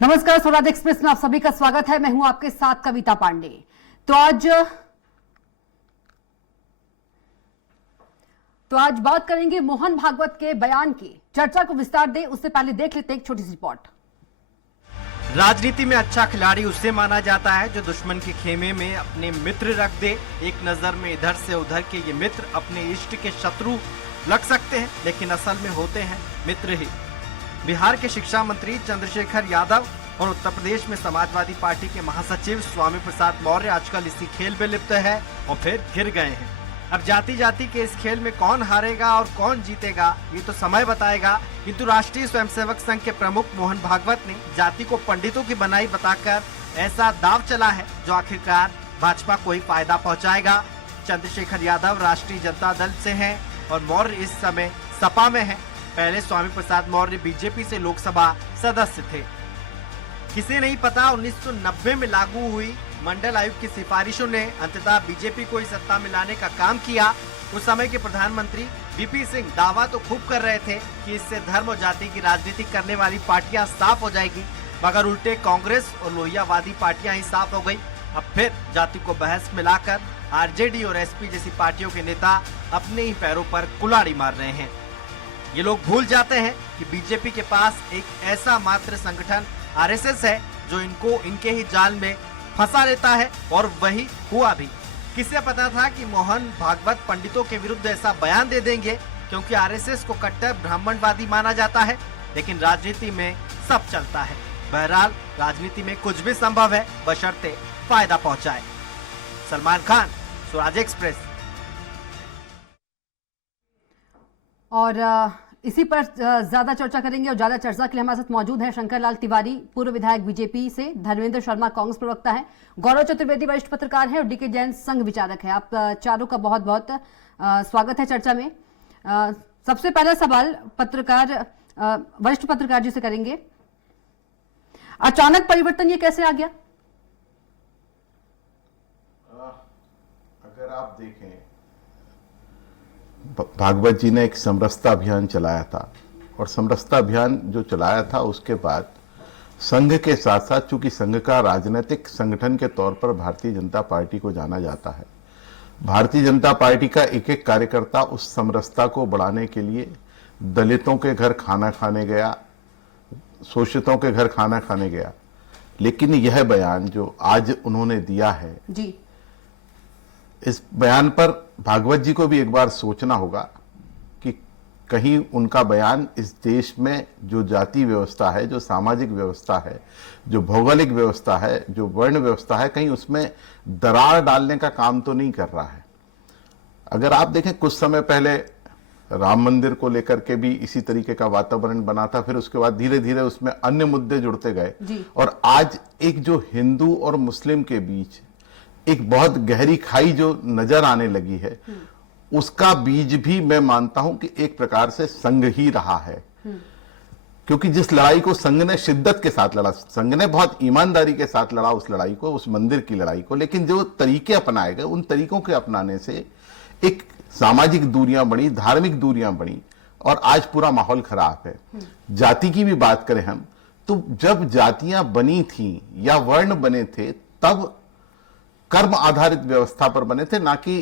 नमस्कार, स्वराज एक्सप्रेस में आप सभी का स्वागत है। मैं हूं आपके साथ कविता पांडे। तो आज बात करेंगे मोहन भागवत के बयान की। चर्चा को विस्तार दे उससे पहले देख लेते हैं एक छोटी सी रिपोर्ट। राजनीति में अच्छा खिलाड़ी उसे माना जाता है जो दुश्मन के खेमे में अपने मित्र रख दे। एक नजर में इधर से उधर के ये मित्र अपने इष्ट के शत्रु लग सकते हैं, लेकिन असल में होते हैं मित्र ही। बिहार के शिक्षा मंत्री चंद्रशेखर यादव और उत्तर प्रदेश में समाजवादी पार्टी के महासचिव स्वामी प्रसाद मौर्य आजकल इसी खेल में लिप्त है और फिर घिर गए हैं। अब जाति जाति के इस खेल में कौन हारेगा और कौन जीतेगा ये तो समय बताएगा, किंतु राष्ट्रीय स्वयंसेवक संघ के प्रमुख मोहन भागवत ने जाति को पंडितों की बनाई बताकर ऐसा दाव चला है जो आखिरकार भाजपा को ही फायदा पहुंचाएगा। चंद्रशेखर यादव राष्ट्रीय जनता दल से हैं और मौर्य इस समय सपा में है। पहले स्वामी प्रसाद मौर्य बीजेपी से लोकसभा सदस्य थे। किसे नहीं पता 1990 में लागू हुई मंडल आयुक्त की सिफारिशों ने अंततः बीजेपी को ही सत्ता में लाने का काम किया। उस समय के प्रधानमंत्री वीपी सिंह दावा तो खूब कर रहे थे कि इससे धर्म और जाति की राजनीति करने वाली पार्टियां साफ हो जाएगी, मगर उल्टे कांग्रेस और लोहियावादी पार्टियां ही साफ हो गई। अब फिर जाति को बहस में लाकर आरजेडी और एसपी जैसी पार्टियों के नेता अपने ही पैरों पर कुल्हाड़ी मार रहे हैं। ये लोग भूल जाते हैं कि बीजेपी के पास एक ऐसा मात्र संगठन आरएसएस है जो इनको इनके ही जाल में फंसा लेता है, और वही हुआ भी। किसे पता था कि मोहन भागवत पंडितों के विरुद्ध ऐसा बयान दे देंगे, क्योंकि आरएसएस को कट्टर ब्राह्मणवादी माना जाता है, लेकिन राजनीति में सब चलता है। बहरहाल राजनीति में कुछ भी संभव है, बशर्ते फायदा पहुंचाए। सलमान खान, स्वराज एक्सप्रेस। और इसी पर ज्यादा चर्चा करेंगे और ज्यादा चर्चा के लिए हमारे साथ मौजूद है शंकर लाल तिवारी, पूर्व विधायक बीजेपी से, धर्मेंद्र शर्मा कांग्रेस प्रवक्ता है, गौरव चतुर्वेदी वरिष्ठ पत्रकार है और डीके जैन संघ विचारक है। आप चारों का बहुत बहुत स्वागत है चर्चा में। सबसे पहला सवाल वरिष्ठ पत्रकार जी से करेंगे। अचानक परिवर्तन ये कैसे आ गया? अगर आप देखें, भागवत जी ने एक समरसता अभियान चलाया था, और समरसता अभियान जो चलाया था उसके बाद संघ के साथ साथ, चूंकि संघ का राजनीतिक संगठन के तौर पर भारतीय जनता पार्टी को जाना जाता है, भारतीय जनता पार्टी का एक एक कार्यकर्ता उस समरसता को बढ़ाने के लिए दलितों के घर खाना खाने गया, शोषितों के घर खाना खाने गया। लेकिन यह बयान जो आज उन्होंने दिया है जी, इस बयान पर भागवत जी को भी एक बार सोचना होगा कि कहीं उनका बयान इस देश में जो जाति व्यवस्था है, जो सामाजिक व्यवस्था है, जो भौगोलिक व्यवस्था है, जो वर्ण व्यवस्था है, कहीं उसमें दरार डालने का काम तो नहीं कर रहा है। अगर आप देखें, कुछ समय पहले राम मंदिर को लेकर के भी इसी तरीके का वातावरण बना था, फिर उसके बाद धीरे धीरे उसमें अन्य मुद्दे जुड़ते गए, और आज एक जो हिंदू और मुस्लिम के बीच एक बहुत गहरी खाई जो नजर आने लगी है, उसका बीज भी मैं मानता हूं कि एक प्रकार से संघ ही रहा है। क्योंकि जिस लड़ाई को संघ ने शिद्दत के साथ लड़ा, संघ ने बहुत ईमानदारी के साथ लड़ा उस लड़ाई को, उस मंदिर की लड़ाई को, लेकिन जो तरीके अपनाए गए, उन तरीकों के अपनाने से एक सामाजिक दूरियां बढ़ी, धार्मिक दूरियां बढ़ी, और आज पूरा माहौल खराब है। जाति की भी बात करें हम, तो जब जातियां बनी थी या वर्ण बने थे, तब कर्म आधारित व्यवस्था पर बने थे, ना कि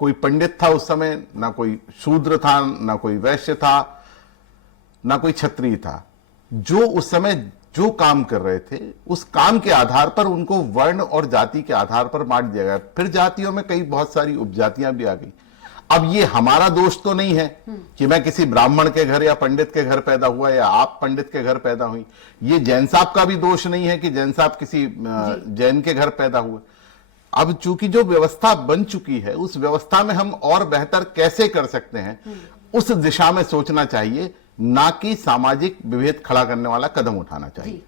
कोई पंडित था उस समय, ना कोई शूद्र था, ना कोई वैश्य था, ना कोई क्षत्रिय था। जो उस समय जो काम कर रहे थे, उस काम के आधार पर उनको वर्ण और जाति के आधार पर बांट दिया गया। फिर जातियों में कई बहुत सारी उपजातियां भी आ गई। अब ये हमारा दोष तो नहीं है कि मैं किसी ब्राह्मण के घर या पंडित के घर पैदा हुआ या आप पंडित के घर पैदा हुई। ये जैन साहब का भी दोष नहीं है कि जैन साहब किसी जैन के घर पैदा हुए। अब चूंकि जो व्यवस्था बन चुकी है, उस व्यवस्था में हम और बेहतर कैसे कर सकते हैं, उस दिशा में सोचना चाहिए, ना कि सामाजिक विभेद खड़ा करने वाला कदम उठाना चाहिए।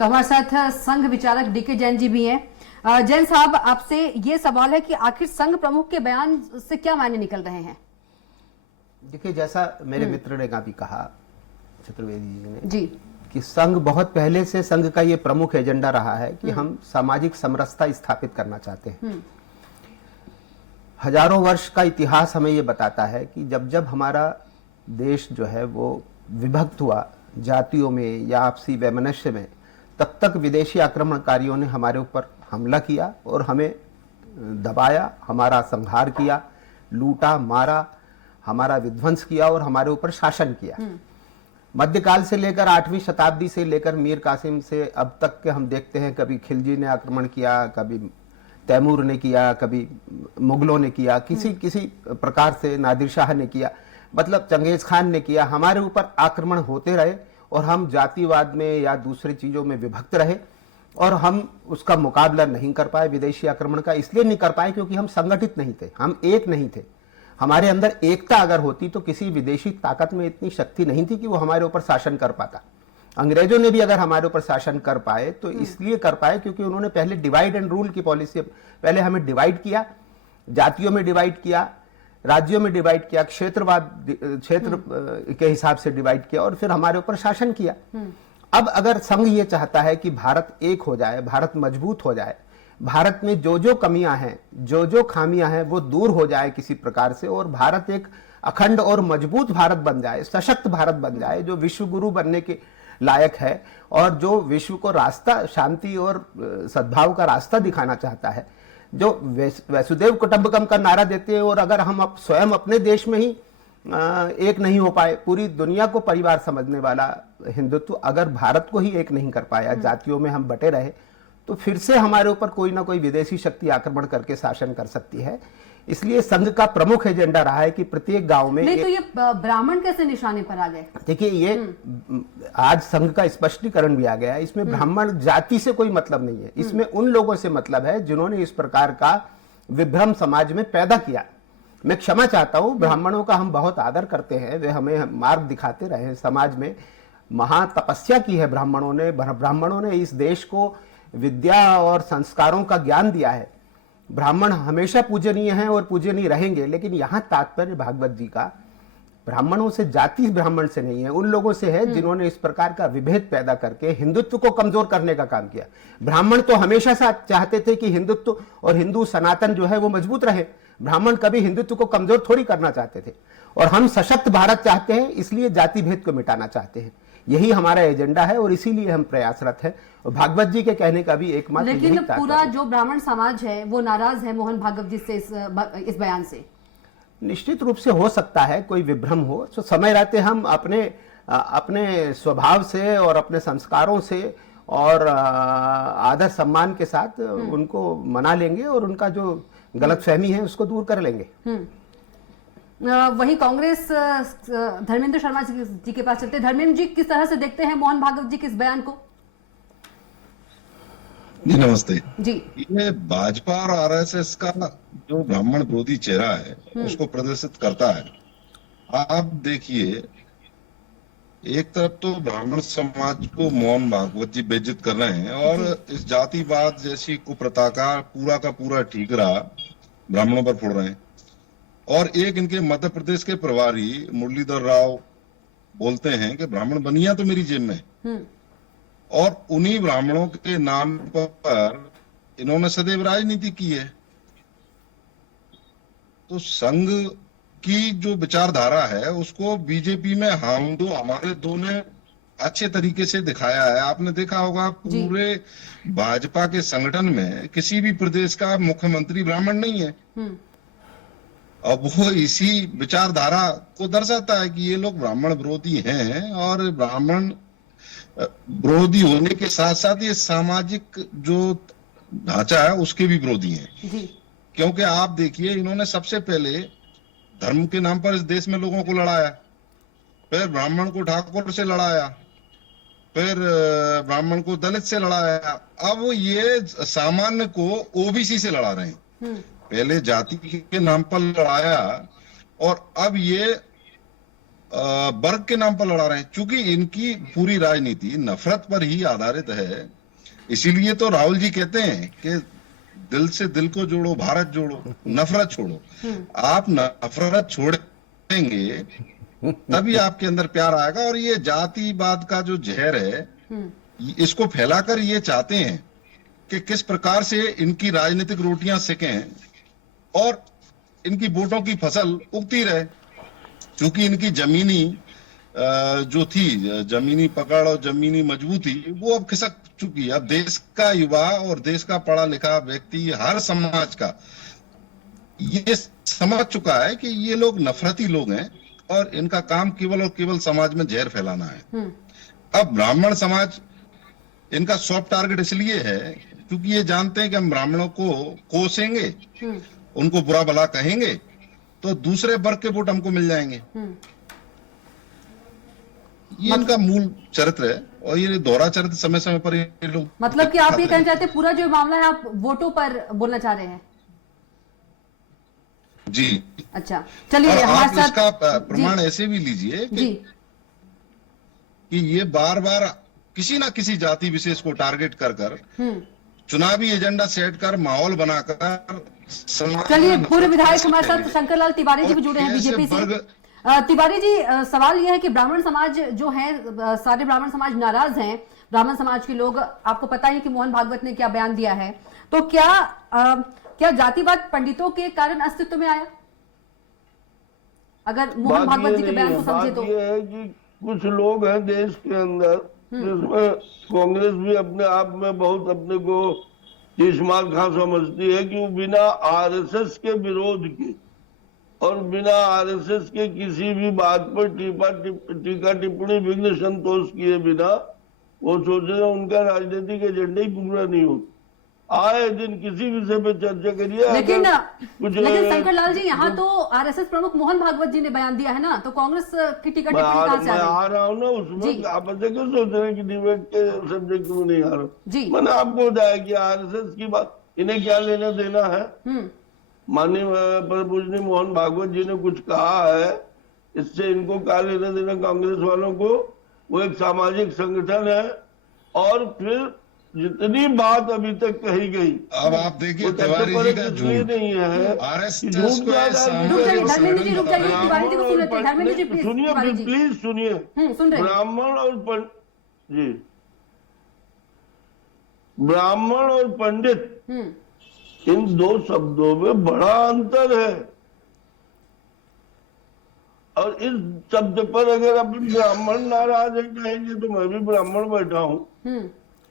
तो हमारे साथ संघ विचारक डीके जैन जी भी हैं। जैन साहब, आपसे ये सवाल है कि आखिर संघ प्रमुख के बयान से क्या मायने निकल रहे हैं? देखिए, जैसा मेरे मित्र ने भी कहा, चतुर्वेदी जी ने जी, कि संघ बहुत पहले से, संघ का ये प्रमुख एजेंडा रहा है कि हम सामाजिक समरसता स्थापित करना चाहते हैं। हजारों वर्ष का इतिहास हमें ये बताता है कि जब जब हमारा देश जो है वो विभक्त हुआ, जातियों में या आपसी वैमनस्य में, तब तक विदेशी आक्रमणकारियों ने हमारे ऊपर हमला किया और हमें दबाया, हमारा संहार किया, लूटा, मारा, हमारा विध्वंस किया और हमारे ऊपर शासन किया। मध्यकाल से लेकर 8वीं शताब्दी से लेकर मीर कासिम से अब तक के हम देखते हैं, कभी खिलजी ने आक्रमण किया, कभी तैमूर ने किया, कभी मुगलों ने किया, किसी प्रकार से नादिर शाह ने किया, मतलब चंगेज खान ने किया। हमारे ऊपर आक्रमण होते रहे और हम जातिवाद में या दूसरी चीजों में विभक्त रहे और हम उसका मुकाबला नहीं कर पाए। विदेशी आक्रमण का इसलिए नहीं कर पाए क्योंकि हम संगठित नहीं थे, हम एक नहीं थे। हमारे अंदर एकता अगर होती तो किसी विदेशी ताकत में इतनी शक्ति नहीं थी कि वो हमारे ऊपर शासन कर पाता। अंग्रेजों ने भी अगर हमारे ऊपर शासन कर पाए तो इसलिए कर पाए क्योंकि उन्होंने पहले डिवाइड एंड रूल की पॉलिसी, पहले हमें डिवाइड किया, जातियों में डिवाइड किया, राज्यों में डिवाइड किया, क्षेत्र के हिसाब से डिवाइड किया और फिर हमारे ऊपर शासन किया। अब अगर संघ ये चाहता है कि भारत एक हो जाए, भारत मजबूत हो जाए, भारत में जो जो कमियां हैं, जो जो खामियां हैं वो दूर हो जाए किसी प्रकार से और भारत एक अखंड और मजबूत भारत बन जाए, सशक्त भारत बन जाए, जो विश्व गुरु बनने के लायक है और जो विश्व को रास्ता, शांति और सद्भाव का रास्ता दिखाना चाहता है, जो वसुदेव कुटुंबकम का नारा देते हैं। और अगर हम स्वयं अपने देश में ही एक नहीं हो पाए, पूरी दुनिया को परिवार समझने वाला हिंदुत्व अगर भारत को ही एक नहीं कर पाया, जातियों में हम बटे रहे, तो फिर से हमारे ऊपर कोई ना कोई विदेशी शक्ति आक्रमण करके शासन कर सकती है। इसलिए संघ का प्रमुख एजेंडा रहा है कि प्रत्येक गांव में नहीं तो ये ब्राह्मण कैसे निशाने पर आ गए? देखिए, ये आज संघ का स्पष्टीकरण भी आ गया है। इसमें ब्राह्मण जाति से कोई मतलब नहीं है, इसमें उन लोगों से मतलब है जिन्होंने इस प्रकार का विभ्रम समाज में पैदा किया। मैं क्षमा चाहता हूं, ब्राह्मणों का हम बहुत आदर करते हैं, वे हमें मार्ग दिखाते रहे, समाज में महातपस्या की है ब्राह्मणों ने इस देश को विद्या और संस्कारों का ज्ञान दिया है। ब्राह्मण हमेशा पूजनीय हैं और पूजनीय रहेंगे, लेकिन यहां तात्पर्य भागवत जी का ब्राह्मणों से, जाति ब्राह्मण से नहीं है, उन लोगों से है जिन्होंने इस प्रकार का विभेद पैदा करके हिंदुत्व को कमजोर करने का काम किया। ब्राह्मण तो हमेशा चाहते थे कि हिंदुत्व और हिंदू सनातन जो है वो मजबूत रहे, ब्राह्मण कभी हिंदुत्व को कमजोर थोड़ी करना चाहते थे। और हम सशक्त भारत चाहते हैं, इसलिए जाति भेद को मिटाना चाहते हैं। यही हमारा एजेंडा है और इसीलिए हम प्रयासरत हैं। और भागवत जी के कहने का भी एकमात्र यही लेकिन तात्पर्य पूरा जो ब्राह्मण समाज है वो नाराज है मोहन भागवत जी से इस बयान से। निश्चित रूप से हो सकता है कोई विभ्रम हो, तो समय रहते हम अपने स्वभाव से और अपने संस्कारों से और आदर सम्मान के साथ उनको मना लेंगे और उनका जो गलतफहमी है उसको दूर कर लेंगे। वहीं कांग्रेस धर्मेंद्र शर्मा जी के पास चलते। धर्मेंद्र जी, किस तरह से देखते हैं मोहन भागवत जी के इस बयान को? जी नमस्ते जी। ये भाजपा और आरएसएस का जो ब्राह्मण विरोधी चेहरा है उसको प्रदर्शित करता है। आप देखिए, एक तरफ तो ब्राह्मण समाज को मोहन भागवत जी बेइज्जत कर रहे हैं और इस जातिवाद जैसी कुप्रथा का पूरा ठीकरा ब्राह्मणों पर फोड़ रहे हैं। और एक इनके मध्य प्रदेश के प्रभारी मुरलीधर राव बोलते हैं कि ब्राह्मण बनिया तो मेरी जेब में, और उन्हीं ब्राह्मणों के नाम पर इन्होंने सदैव राजनीति की है। तो संघ की जो विचारधारा है उसको बीजेपी में हमारे दो ने अच्छे तरीके से दिखाया है। आपने देखा होगा पूरे भाजपा के संगठन में किसी भी प्रदेश का मुख्यमंत्री ब्राह्मण नहीं है। अब वो इसी विचारधारा को दर्शाता है कि ये लोग ब्राह्मण विरोधी हैं और ब्राह्मण विरोधी होने के साथ साथ ये सामाजिक जो ढांचा है उसके भी विरोधी हैं। क्योंकि आप देखिए, इन्होंने सबसे पहले धर्म के नाम पर इस देश में लोगों को लड़ाया, फिर ब्राह्मण को ठाकुर से लड़ाया, फिर ब्राह्मण को दलित से लड़ाया, अब ये सामान्य को ओबीसी से लड़ा रहे हैं। पहले जाति के नाम पर लड़ाया और अब ये वर्ग के नाम पर लड़ा रहे हैं। चूंकि इनकी पूरी राजनीति नफरत पर ही आधारित है, इसीलिए तो राहुल जी कहते हैं कि दिल से दिल को जोड़ो, भारत जोड़ो, नफरत छोड़ो। आप नफरत छोड़ेंगे तभी आपके अंदर प्यार आएगा। और ये जातिवाद का जो जहर है इसको फैलाकर ये चाहते हैं कि किस प्रकार से इनकी राजनीतिक रोटियां सेकें और इनकी वोटों की फसल उगती रहे। क्योंकि इनकी जमीनी जो थी जमीनी पकड़ और जमीनी मजबूती, वो अब खिसक चुकी है। अब देश का युवा और देश का पढ़ा लिखा व्यक्ति, हर समाज का ये समझ चुका है कि ये लोग नफरती लोग हैं और इनका काम केवल और केवल समाज में जहर फैलाना है। अब ब्राह्मण समाज इनका सॉफ्ट टारगेट इसलिए है क्योंकि ये जानते हैं कि हम ब्राह्मणों को कोसेंगे, उनको बुरा भला कहेंगे तो दूसरे वर्ग के वोट हमको मिल जाएंगे। ये इनका मूल चरित्र है और ये दोहरा चरित्र समय समय पर ये लोग, मतलब कि आप ये कहना चाहते हैं पूरा जो मामला है आप वोटों पर बोलना चाह रहे हैं? जी। अच्छा, चलिए और हमारे आप साथ इसका प्रमाण ऐसे भी लीजिए जी कि ये बार बार किसी ना किसी जाति विशेष को टारगेट कर चुनावी एजेंडा सेट कर, माहौल बनाकर समाज चलिए में पूर्व विधायक नफरत हमारे साथ फैले। शंकरलाल तिवारी जी भी जुड़े हैं और कैसे बीजेपी से। वर्ग- तिवारी जी, सवाल यह है कि ब्राह्मण समाज जो है, सारे ब्राह्मण समाज नाराज हैं। ब्राह्मण समाज के लोग, आपको पता ही कि मोहन भागवत ने क्या बयान दिया है, तो क्या जातिवाद पंडितों के कारण अस्तित्व में आया? अगर मोहन भागवत जी के बयान को समझे तो ये है कि कुछ लोग हैं देश के अंदर जिसमें कांग्रेस भी अपने आप में बहुत अपने को तीसमार खां समझती है कि वो बिना आरएसएस के विरोध के और बिना आरएसएस के किसी भी बात पर टीका टिप्पणी विघ्न संतोष किए बिना वो सोच रहे हैं उनका राजनीतिक एजेंडा ही पूरा नहीं हो। आए दिन किसी विषय पे चर्चा करिए। लेकिन कुछ शंकरलाल जी, यहाँ तो आरएसएस प्रमुख मोहन भागवत जी ने बयान दिया है ना, तो कांग्रेस की टिकट मैं कहां से आ रही? आ रहा हूँ ना उसमें, आप ऐसे क्यों सोच रहे हैं कि डिबेट के सब्जेक्ट में नहीं आ रहा हूँ। जी। मैंने आपको बताया कि आरएसएस की बात इन्हें क्या लेना देना है। माननीय परम पूजनीय मोहन भागवत जी ने कुछ कहा है, इससे इनको क्या लेना देना कांग्रेस वालों को? वो एक सामाजिक संगठन है और फिर जितनी बात अभी तक कही गई, अब आप देखिए वो तिवारी जी का इसलिए झूठ नहीं है आरएसएस कि झूठ को क्या ऐसा है, रुक जाइए, संगठन धर्मेंद्र जी रुक जाइए, बताया। तिवारी जी को सुन लेते हैं। धर्मेंद्र जी प्लीज, सुनिए, तिवारी जी प्लीज सुनिए। सुन रहे हैं। ब्राह्मण और पंडित इन दो शब्दों में बड़ा अंतर है और इस शब्द पर अगर अब ब्राह्मण नाराज है कहेंगे तो मैं भी ब्राह्मण बैठा हूँ।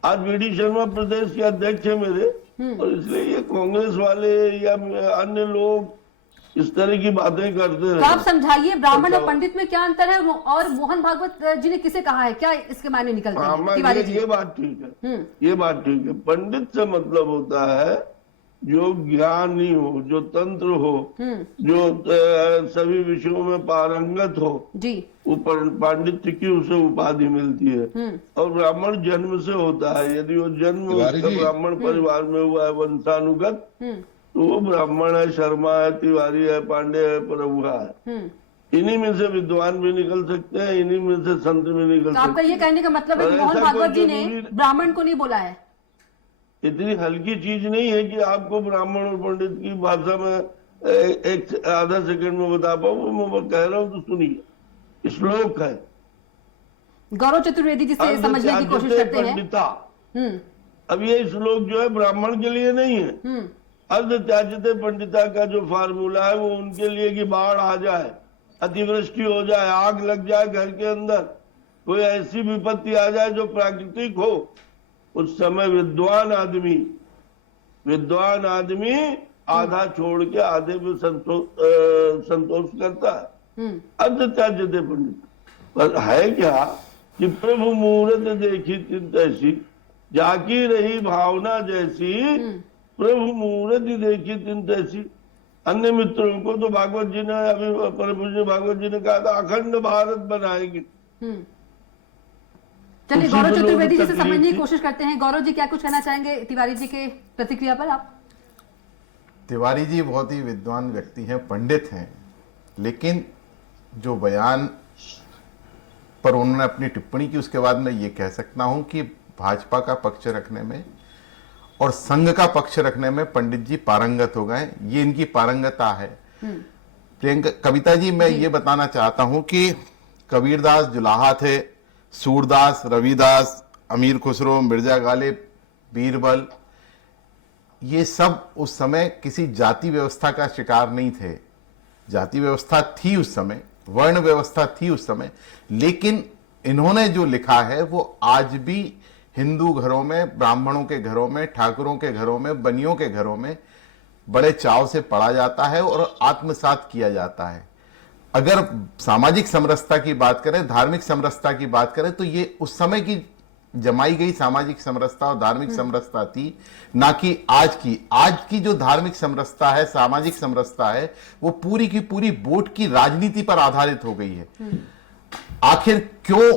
आज वीडी शर्मा प्रदेश के अध्यक्ष है मेरे, और इसलिए ये कांग्रेस वाले या अन्य लोग इस तरह की बातें करते तो आप रहे। समझाइए ब्राह्मण और पंडित में क्या अंतर है, और मोहन भागवत जी ने किसे कहा है, क्या इसके मायने निकलते हैं? तिवारी जी, ये बात ठीक है, ये बात ठीक है। पंडित से मतलब होता है जो ज्ञानी हो, जो तंत्र हो, जो सभी विषयों में पारंगत हो जी, वो पांडित्य की उसे उपाधि मिलती है। और ब्राह्मण जन्म से होता है, यदि वो जन्म तिवारी उसका जी। ब्राह्मण परिवार में हुआ है वंशानुगत, तो वो ब्राह्मण है, शर्मा है, तिवारी है, पांडे है, प्रभुआ है। इन्हीं में से विद्वान भी निकल सकते हैं, इन्हीं में से संत भी निकल तो आपका सकते ये हैं। कहने का मतलब है कि और मोहन ऐसा भागवत कोई जी ने जरूरी- ब्राह्मण को नहीं बोला है? इतनी हल्की चीज नहीं है कि आपको ब्राह्मण और पंडित की भाषा में एक आधा सेकंड में बता पाऊँ। मैं कह रहा हूँ तो सुनिए, श्लोक है, गौरव चतुर्वेदी जी से समझने की कोशिश करते हैं। पंडिता। हम्म अब ये श्लोक जो है ब्राह्मण के लिए नहीं है। अर्ध त्याजते पंडिता का जो फार्मूला है वो उनके लिए कि बाढ़ आ जाए, अतिवृष्टि हो जाए, आग लग जाए घर के अंदर, कोई ऐसी विपत्ति आ जाए जो प्राकृतिक हो, उस समय विद्वान आदमी आधा छोड़ के आधे में संतोष करता है। अर्ध त्याजते पंडित पर है क्या कि प्रभु मूरत देखी तिन ऐसी, जाकी रही भावना जैसी, प्रभु मूरत देखी तिन तैसी। अन्य मित्रों को तो भागवत जी ने, अभी परम पूज्य भागवत जी ने कहा था अखंड भारत बनाएंगे। चलिए उसी गौरव में लोग चतुर्वेदी जी से तकलीफ समझने की थी। कोशिश करते हैं। गौरव जी क्या कुछ कहना चाहेंगे तिवारी जी के प्रतिक्रिया पर आप? तिवारी जी बहुत ही विद्वान व्यक्ति हैं, पंडित हैं, लेकिन जो बयान पर उन्होंने अपनी टिप्पणी की उसके बाद मैं ये कह सकता हूं कि भाजपा का पक्ष रखने में और संघ का पक्ष रखने में पंडित जी पारंगत हो गए। ये इनकी पारंगता है। प्रियंका, कविता जी, मैं ये बताना चाहता हूं कि कबीरदास जुलाहा थे, सूरदास, रविदास, अमीर खुसरो, मिर्जा गालिब, बीरबल, ये सब उस समय किसी जाति व्यवस्था का शिकार नहीं थे। जाति व्यवस्था थी उस समय, वर्ण व्यवस्था थी उस समय, लेकिन इन्होंने जो लिखा है वो आज भी हिंदू घरों में, ब्राह्मणों के घरों में, ठाकुरों के घरों में, बनियों के घरों में बड़े चाव से पढ़ा जाता है और आत्मसात किया जाता है। अगर सामाजिक समरसता की बात करें, धार्मिक समरसता की बात करें, तो ये उस समय की जमाई गई सामाजिक समरसता और धार्मिक समरसता थी, ना कि आज की। आज की जो धार्मिक समरसता है, सामाजिक समरसता है, वो पूरी की पूरी वोट की राजनीति पर आधारित हो गई है। आखिर क्यों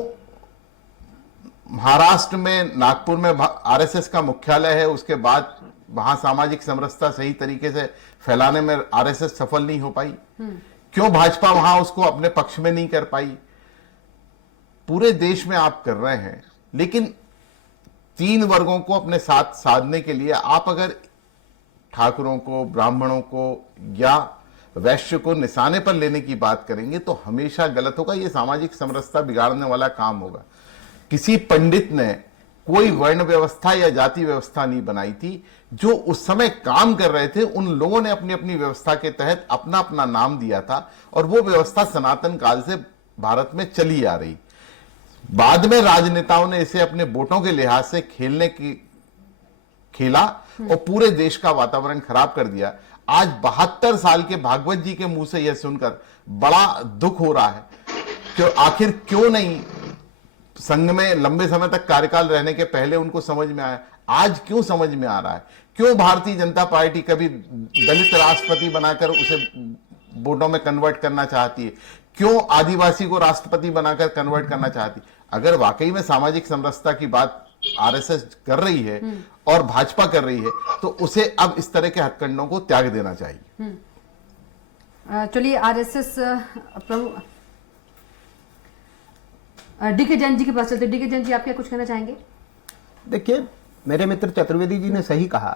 महाराष्ट्र में, नागपुर में आरएसएस का मुख्यालय है, उसके बाद वहां सामाजिक समरसता सही तरीके से फैलाने में आरएसएस सफल नहीं हो पाई? क्यों भाजपा वहां उसको अपने पक्ष में नहीं कर पाई? पूरे देश में आप कर रहे हैं, लेकिन तीन वर्गों को अपने साथ साधने के लिए आप अगर ठाकुरों को, ब्राह्मणों को या वैश्य को निशाने पर लेने की बात करेंगे तो हमेशा गलत होगा। यह सामाजिक समरसता बिगाड़ने वाला काम होगा। किसी पंडित ने कोई वर्ण व्यवस्था या जाति व्यवस्था नहीं बनाई थी। जो उस समय काम कर रहे थे उन लोगों ने अपनी अपनी व्यवस्था के तहत अपना अपना नाम दिया था और वो व्यवस्था सनातन काल से भारत में चली आ रही। बाद में राजनेताओं ने इसे अपने वोटों के लिहाज से खेला और पूरे देश का वातावरण खराब कर दिया। आज 72 साल के भागवत जी के मुंह से यह सुनकर बड़ा दुख हो रहा है कि आखिर क्यों नहीं संघ में लंबे समय तक कार्यकाल रहने के पहले उनको समझ में आया, आज क्यों समझ में आ रहा है? क्यों भारतीय जनता पार्टी कभी दलित राष्ट्रपति बनाकर उसे वोटों में कन्वर्ट करना चाहती है? क्यों आदिवासी को राष्ट्रपति बनाकर कन्वर्ट करना चाहती? अगर वाकई में सामाजिक समरसता की बात आरएसएस कर रही है और भाजपा कर रही है तो उसे अब इस तरह के हथकंडों को त्याग देना चाहिए। चलिए, आरएसएस प्रमुख डीके जैन जी के पास चलते। डीके जैन जी, आप क्या कुछ कहना चाहेंगे? देखिए, मेरे मित्र चतुर्वेदी जी ने सही कहा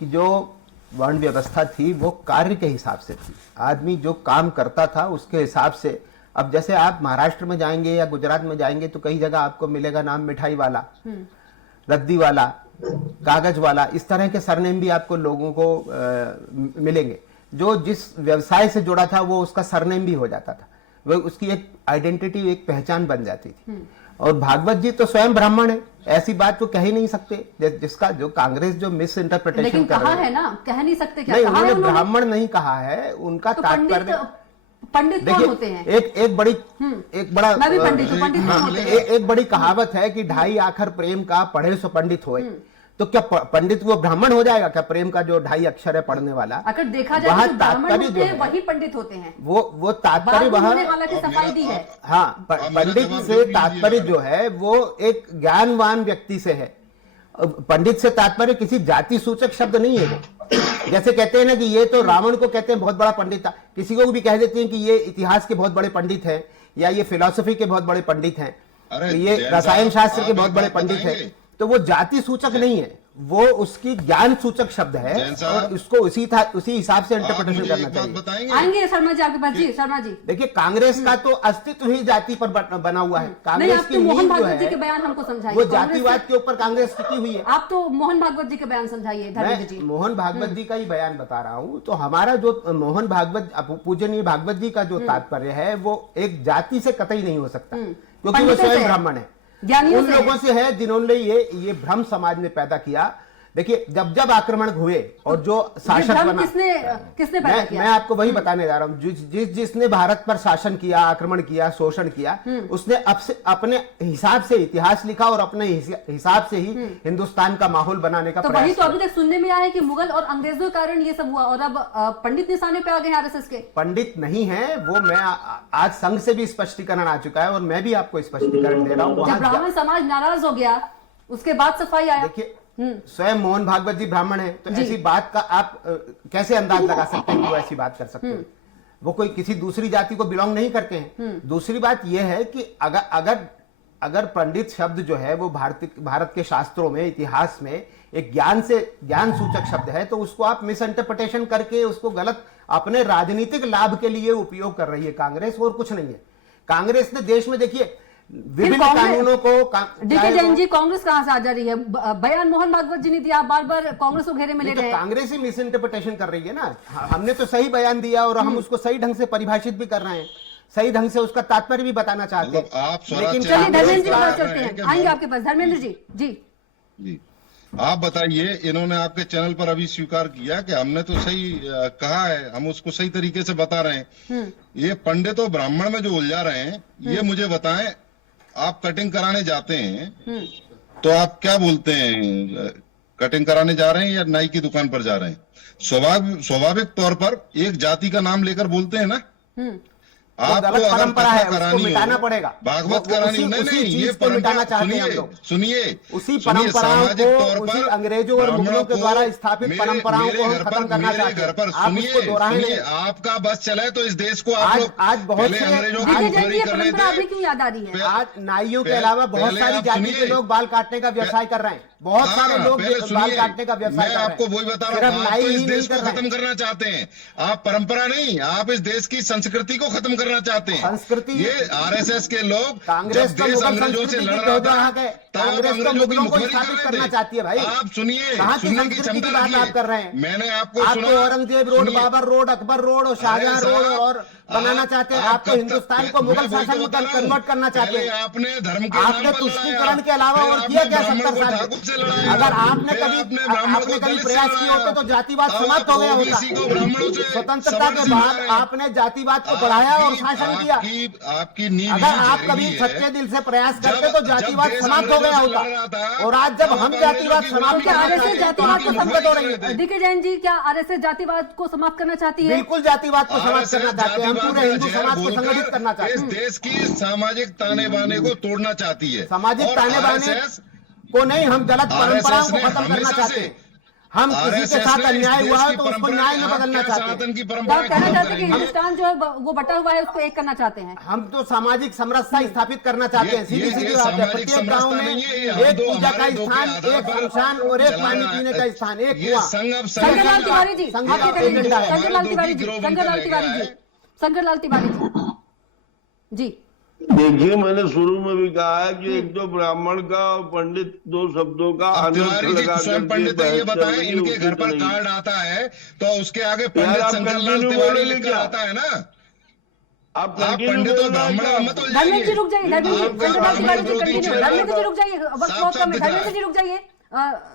कि जो वर्ण व्यवस्था थी वो कार्य के हिसाब से थी। आदमी जो काम करता था उसके हिसाब से। अब जैसे आप महाराष्ट्र में जाएंगे या गुजरात में जाएंगे तो कई जगह आपको मिलेगा नाम मिठाई वाला, रद्दी वाला, कागज वाला, इस तरह के सरनेम भी आपको लोगों को मिलेंगे। जो जिस व्यवसाय से जुड़ा था वो उसका सरनेम भी हो जाता था, वो उसकी एक आइडेंटिटी, एक पहचान बन जाती थी। और भागवत जी तो स्वयं ब्राह्मण है, ऐसी बात तो कह ही नहीं सकते। जिसका जो कांग्रेस जो मिस इंटरप्रिटेशन लेकिन कर कहा रही है ना, कह नहीं सकते क्या? नहीं, कहा है उन्होंने उन्होंने? ब्राह्मण नहीं कहा है, उनका तो तात्पर्य। पंडित कौन होते हैं? एक बड़ा मैं भी पंडित हूं, पंडित कौन होते हैं? एक बड़ी कहावत है कि ढाई आखर प्रेम का पढ़े सो पंडित होए। तो क्या पंडित वो ब्राह्मण हो जाएगा क्या? प्रेम का जो 2.5 अक्षर है पढ़ने वाला, अगर देखा जाए तो ब्राह्मण तात्पर्य होते जो हैं है वही पंडित होते हैं। वो तात्पर्य वहां, हालांकि सफाई दी है। हाँ, पंडित से तात्पर्य जो है वो एक ज्ञानवान व्यक्ति से है। पंडित से तात्पर्य किसी जाति सूचक शब्द नहीं है। वो जैसे कहते हैं ना कि ये तो रावण को कहते हैं बहुत बड़ा पंडित था, किसी को भी कह देते हैं कि ये इतिहास के बहुत बड़े पंडित हैं या ये फिलॉसफी के बहुत बड़े पंडित हैं, ये रसायन शास्त्र के बहुत बड़े पंडित हैं, तो वो जाति सूचक नहीं है, वो उसकी ज्ञान सूचक शब्द है और उसको उसी हिसाब से इंटरप्रिटेशन करना चाहिए। आएंगे शर्मा जी आपके पास। जी शर्मा जी, देखिए, कांग्रेस का तो अस्तित्व ही जाति पर बना हुआ है। नहीं, कांग्रेस आप की तो मोहन नींव जो भागवत जी के है बयान हमको समझाइए। वो जातिवाद के ऊपर कांग्रेस टिकी हुई है। आप तो मोहन भागवत जी के बयान समझाइए धर्मेंद्र जी। मैं मोहन भागवत जी का ही बयान बता रहा हूं। तो हमारा जो मोहन भागवत, पूजनीय भागवत जी का जो तात्पर्य है वो एक जाति से कतई नहीं हो सकता, क्योंकि वो स्वयं ब्राह्मण है। उन लोगों से है जिन्होंने ये भ्रम समाज में पैदा किया। देखिए, जब आक्रमण हुए और जो शासक बना, किसने पैदा किया? मैं आपको वही बताने जा रहा हूं। जिसने भारत पर शासन किया, आक्रमण किया, शोषण किया, उसने अपने हिसाब से इतिहास लिखा और अपने हिसाब से ही हिंदुस्तान का माहौल बनाने का तो प्रयास वही तो किया। अभी तक सुनने में आया है कि मुगल और अंग्रेजों के कारण ये सब हुआ और अब पंडित निशाने पे आ गए आरएसएस के। पंडित नहीं है वो। मैं आज संघ से भी स्पष्टीकरण आ चुका है और मैं भी आपको स्पष्टीकरण दे रहा हूं। जब ब्राह्मण समाज नाराज हो गया उसके बाद सफाई आया। देखिए, स्वयं मोहन भागवत जी ब्राह्मण है, तो ऐसी बात का आप कैसे अंदाज लगा सकते हैं कि वो ऐसी बात कर सकते हैं? वो कोई किसी दूसरी जाति को बिलोंग नहीं करते हैं। दूसरी बात यह है कि अगर पंडित शब्द जो है वो भारत के शास्त्रों में, इतिहास में एक ज्ञान सूचक शब्द है, तो उसको आप मिस इंटरप्रिटेशन करके उसको गलत अपने राजनीतिक लाभ के लिए उपयोग कर रही है कांग्रेस, और कुछ नहीं है। कांग्रेस ने देश में, देखिए, विभिन्न कानूनों को डीके जैन जी, कांग्रेस कहां से आ जा रही है? बयान मोहन भागवत जी ने दिया, बार बार कांग्रेस को घेरे में ले रहे हैं। कांग्रेस ही मिस इंटरप्रिटेशन कर रही है ना। हमने तो सही बयान दिया और हम उसको सही ढंग से परिभाषित भी कर रहे हैं। सही ढंग से उसका तात्पर्य भी बताना चाहते मतलब आप हैं। लेकिन स्वराज चलिए धर्मेंद्र जी के पास आप चलते रहे हैं हैं, कि आएंगे आपके पास धर्मेंद्र जी। जी जी आप बताइए, इन्होंने आपके चैनल पर अभी स्वीकार किया कि हमने तो सही कहा है, हम उसको सही तरीके से बता रहे हैं। ये पंडित और ब्राह्मण में जो उलझा रहे हैं, ये मुझे बताएं, आप कटिंग कराने जाते हैं तो आप क्या बोलते हैं, कटिंग कराने जा रहे हैं या नाई की दुकान पर जा रहे हैं? स्वाभाविक तौर पर एक जाति का नाम लेकर बोलते हैं ना। आपको गलत अगर परंपरा है, कथा उसको करानी मिटाना हो, पड़ेगा। भागवत वो करानी हो, उसी नहीं नहीं, ये चीज को मिटाना परंपरा चाहते हैं हम सुनिए लोग। सुनिए उसी सुनिए, परंपराओं सामाजिक को, तौर उसी पर अंग्रेजों और ब्राह्मणों मुगलों के को द्वारा स्थापित परंपराओं को हम मेरे खत्म करना मेरे चाहते घर पर हैं। आप सुनिए उसको दोहराए सुनिए, नहीं। आपका बस चले तो इस देश को आप लोग आज बहुत पहले से अंग्रेजों की दिग्विजय जी, मुखबरी ये करने परंपरा अभी थे। क्यों याद आ रही है? आज नाइयों के पहले- अलावा बहुत पहले सारी आप जाति के सुनिए। लोग बाल काटने का व्यवसाय कर रहे हैं। बहुत सारे लोग पहले बाल सुनिए, काटने का व्यवसाय मैं कर रहे हैं। आपको वही बता सिर्फ रहा हूँ, आप नाई तो इस ही नहीं देश को कर रहे खत्म हैं। करना चाहते हैं। आप परंपरा नहीं, आप इस देश की संस्कृति को खत्म करना चाहते हैं। संस्कृति, ये आरएसएस के लोग कांग्रेस जब तो देश मुगल अंग्रेजों से संस्कृति लड़ की रहा क्यों था, है? तब आप कांग्रेस तो अंग्रेजों की मुगलों को मुखबरी स्थापित कर करना रहे थे। चाहती है भाई। आप सुनिए, कहाँ की सुनने की संस्कृति क्षमता की बात आप कर रहे हैं? मैंने आपको आप सुना, तो औरंगजेब रोड, सुनिए। बाबर रोड, अकबर रोड और शाहजहां अरे रोड साहब, और बनाना चाहते हैं। आप तो हिंदुस्तान को मुगल शासन में कन्वर्ट करना चाहते हैं। आपने धर्म के आपने नाम पर तुष्टीकरण के अलावा और किया क्या 70 साल में? अगर आपने कभी प्रयास किए होते तो जातिवाद समाप्त हो गया होता। स्वतंत्रता के बाद आपने जातिवाद को बढ़ाया और शासन किया। आपकी नींव अगर आप कभी सच्चे दिल से प्रयास करते तो जातिवाद समाप्त हो गया होता। और आज जब हम जातिवाद समाप्त क्या करना आरएसएस चाहते हैं तो जातिवाद आपकी को दिक्कत हो रही है। डीके जैन जी, क्या आरएसएस जातिवाद को समाप्त करना चाहती है? बिल्कुल जातिवाद को समाप्त करना चाहते हैं। हम पूरे हिंदू समाज को संगठित करना चाहते इस हैं। देश की सामाजिक ताने बाने को तोड़ना चाहती है। सामाजिक और ताने बाने RSS को नहीं, हम गलत परंपराओं RSS को ने खत्म करना हमेशा चाहते से- हैं। हम किसी के RSS साथ ने इस अन्याय देश हुआ है की तो उसको परंपरा- न्याय में आप बदलना क्या चाहते सनातन हैं। की तो परंपरा आप कहना खत्म चाहते हैं कि करेंगे? हिंदुस्तान जो है वो बटा हुआ है, उसको एक करना चाहते हैं। हम तो सामाजिक समरसता स्थापित करना चाहते हैं। सीधी सीधी बात है। सामाजिक प्रत्येक गांव समरसता में नहीं है, ये हम एक दो पूजा का हमारे दो के स्थान, आधार एक पर शमशान और एक चला पानी रहा पीने है। का स्थान, एक ये कुआं। संघ अब शंकरलाल तिवारी जी, संघ आपके का करिए। एजेंडा है। शंकरलाल तिवारी जी, शंकरलाल तिवारी जी, शंकरलाल तिवारी जी। देखिए, मैंने शुरू में भी कहा है कि एक तो ब्राह्मण का और पंडित दो शब्दों का अब अनर्थ तिवारी जी लगा स्वयं करके पंडित है, ये बहस बताएं, चल रही है, इनके घर उचित पर नहीं। कार्ड आता है तो उसके आगे यार, पंडित आप शंकरलाल कंटिन्यू तिवारी बोलेंगे लिखकर क्या? आता है ना। आप आप कंटिन्यू पंडित और बोल रहे हैं ब्राह्मण क्या? मत उलझाइए। धर्मेंद्र जी रुक जाइए, धर्मेंद्र जी, आपका शंकरलाल तिवारी जी ब्राह्मण कंटिन्यू, विरोधी धर्मेंद्र जी चेहरा रुक जाइए, वक्त साफ बहुत साफ कम है, दिख रहा धर्मेंद्र है। जी रुक जाइए।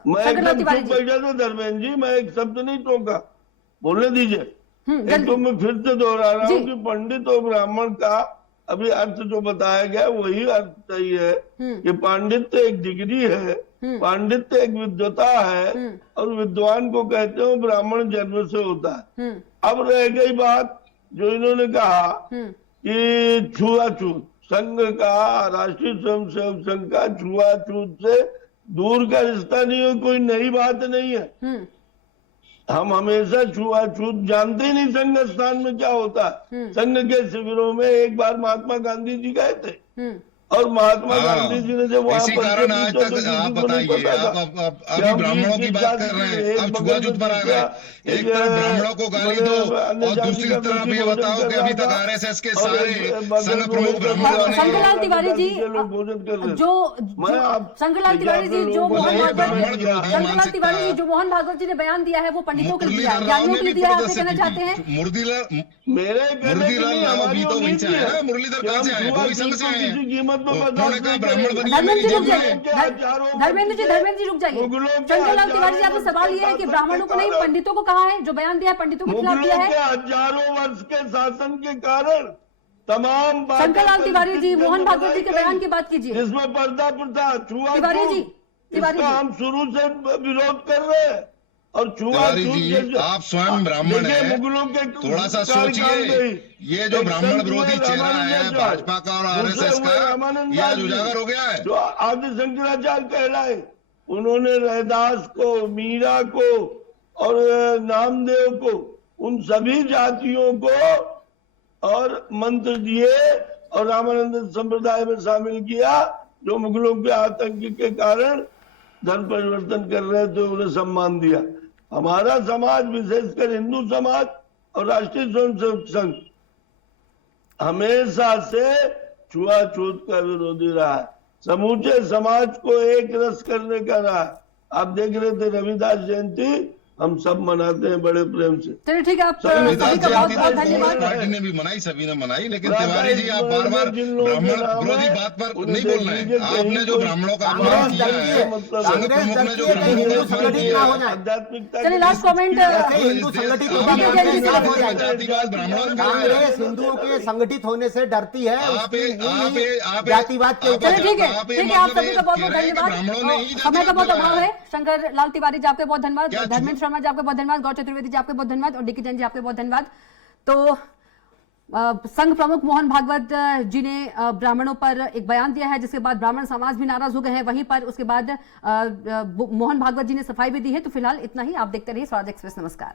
मैं शंकरलाल एकदम तिवारी चुप जी, बैठ जाता धर्मेंद्र जी, मैं एक शब्द नहीं टोका, बोलने दीजिए। एक जल्दी। तो मैं फिर से दोहरा रहा जी। हूँ कि पंडित और ब्राह्मण का अभी अर्थ जो बताया गया वही अर्थ सही है कि पांडित्य एक डिग्री है, पांडित्य एक विद्वता है और विद्वान को कहते हो ब्राह्मण जन्म से होता है। अब रह गई बात जो इन्होंने कहा कि छुआछूत, संघ का, राष्ट्रीय स्वयंसेवक संघ का छुआछूत से दूर का रिश्ता नहीं है, कोई नई बात नहीं है। हम हमेशा छुआछूत जानते ही नहीं संघ स्थान में क्या होता है। संघ के शिविरों में एक बार महात्मा गांधी जी गए थे और महात्मा गांधी जी ने जब वहाँ इसी कारण आज तक आप बताइए, आप अभी ब्राह्मणों की बात कर रहे हैं, अब छुआछूत पर आ गए। एक तरफ ब्राह्मणों को गाली दो और दूसरी तरफ ये बताओ कि अभी तक आरएसएस के सारे संघ प्रमुख ब्राह्मण बने। शंकरलाल तिवारी जी, भोजन कर रहे जो मैं आप- शंकरलाल तिवारी जी जो लोगों को मोहन नहीं भागवत ब्राह्मण जी, विरोधी शंकरलाल मानसिकता तिवारी जी जो मोहन भागवत जी ने बयान दिया है वो पंडितों के लिए दिया है, मुरलीधर राव ज्ञानियों ने के लिए भी दिया है, आप प्रदर्शित कहना की चाहते थी। हैं? मेरे कहने मुरलीलाल के लिए राव हमारी भी तो वहीं से उम्मीद आए ना, है मुरलीधर कि कहाँ हम से आए? वो भी संघ से आए हैं। किसी कीमत में उन्होंने बर्दाश्त कहा नहीं ब्राह्मण करेंगे। बनिए, धर्मेंद्र जी रुक मुगलों जाइए, के धर्मेंद्र जी रुक जाइए। शंकरलाल तिवारी जी, आपने सवाल ये है कि ब्राह्मणों को नहीं पंडितों को कहा है, जो बयान दिया है पंडितों के खिलाफ दिया मुगलों के है। हजारों वर्ष के शासन के कारण तमाम बातें शंकरलाल तिवारी जी, परिस्थितियों मोहन में भागवत जी के बनाई बयान गई, की बात कीजिए। जिसमें पर्दा प्रथा छुआ तिवारी जी, तिवारी इसका जी। हम शुरू से विरोध कर रहे हैं और तिवारी जी, आप स्वयं ब्राह्मण हैं, मुगलों के थोड़ा सा सोचिए, ये जो ब्राह्मण विरोधी चेहरा है भाजपा का और आरएसएस का, ये आज उजागर हो गया है। जो आदि शंकराचार्य कहलाए, उन्होंने रैदास को, मीरा को और नामदेव को, उन सभी जातियों को और मंत्र दिए और रामानंद संप्रदाय में शामिल किया, जो मुगलों के आतंक के कारण धर्म परिवर्तन कर रहे थे, उन्हें सम्मान दिया। हमारा समाज, विशेषकर हिंदू समाज और राष्ट्रीय स्वयंसेवक संघ हमेशा से छुआछूत का विरोधी रहा है, समूचे समाज को एक रस करने का रहा है। आप देख रहे थे रविदास जयंती हम सब मनाते हैं बड़े प्रेम से। चलिए ठीक है, आप संविधान सभी का बहुत जयंती बहुत तो धन्यवाद। पार्टी ने भी मनाई, सभी ने मनाई, लेकिन राधा तिवारी जी आप बार बार जिन लोगों के ब्राह्मण नाम विरोधी है, बात पर उन्हें नहीं देख बोलना है। लीजिए, आपने कहीं जो कोई ब्राह्मणों का कांग्रेस अपमान किया दलती है, है, मतलब संघ कांग्रेस प्रमुख ने दलती जो है, कहीं ब्राह्मणों का हिंदू अपमान संगठित किया ना है, हो जाए। आध्यात्मिकता चलिए, लास्ट कमेंट ऐसे हिंदू संगठित आप होने जल्दी से से खिलाफ हो जाए। जातिवाद ब्राह्मणों ने फैलाया है। कांग्रेस हिंदुओं के संगठित होने से डरती है, उसकी मूल ही आप जातिवाद के ऊपर। चलिए ठीक है, आप ये ठीक है, आप मतलब सभी ये का बहुत कह बहुत रहे हैं कि धन्यवाद। ब्राह्मणों ने ही समय का बहुत जातिवाद अभाव फैलाया है। शंकर लाल तिवारी जी आपके बहुत धन्यवाद, क्या धर्मेंद्र शर्मा जी आपके बहुत धन्यवाद, गौर चतुर्वेदी जी आपके बहुत धन्यवाद और डीके जैन जी आपके बहुत धन्यवाद। तो संघ प्रमुख मोहन भागवत जी ने ब्राह्मणों पर एक बयान दिया है, जिसके बाद ब्राह्मण समाज भी नाराज हो गए हैं। वहीं पर उसके बाद मोहन भागवत जी ने सफाई भी दी है। तो फिलहाल इतना ही, आप देखते रहिए स्वराज एक्सप्रेस। नमस्कार।